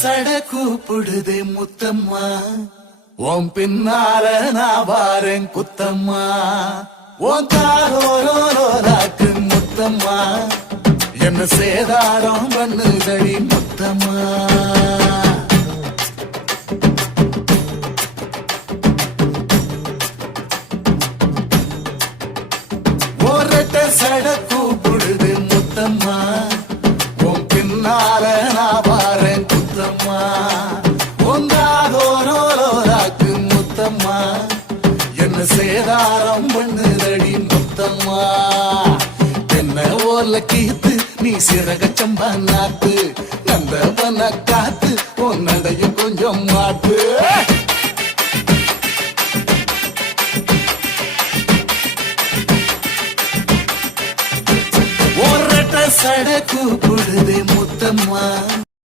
சட கூப்பிடுதே முத்தம்மா, உன் பின்னால நான் வாரேன் குத்தம்மா, உன் காரோராக்கு முத்தம்மா, என்ன சேதாரம் பண்ணுதடி முத்தம்மா. ஒரட்ட சட கூப்பிடுது முத்தம்மா, உன் பின்னால நான் வாரேன் குத்தம்மா, உங்காதோராக்கு முத்தம்மா, என்ன சேதாரம் பண்ணுதடி முத்தம்மா. என்ன ஓல கீத்து நீ சிறகச்சம்பா நாத்து, நந்தவன காத்து உன் நடைய கொஞ்சம் மாட்டு. ஒரட்ட சட கூப்பிடுதே முத்தம்மா.